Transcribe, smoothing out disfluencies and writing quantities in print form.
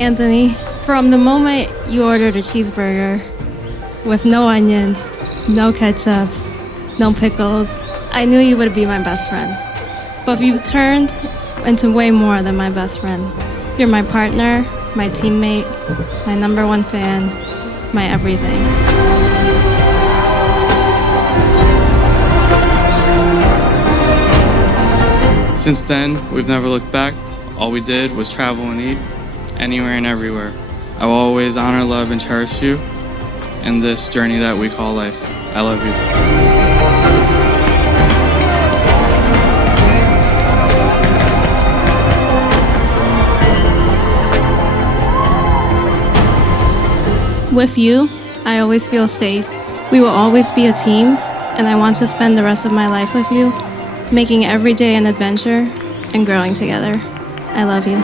Anthony, from the moment you ordered a cheeseburger with no onions, no ketchup, no pickles, I knew you would be my best friend. But you've turned into way more than my best friend. You're my partner, my teammate, my #1 fan, my everything. Since then, we've never looked back. All we did was travel and eat, anywhere and everywhere. I will always honor, love, and cherish you in this journey that we call life. I love you. With you, I always feel safe. We will always be a team, and I want to spend the rest of my life with you, making every day an adventure and growing together. I love you.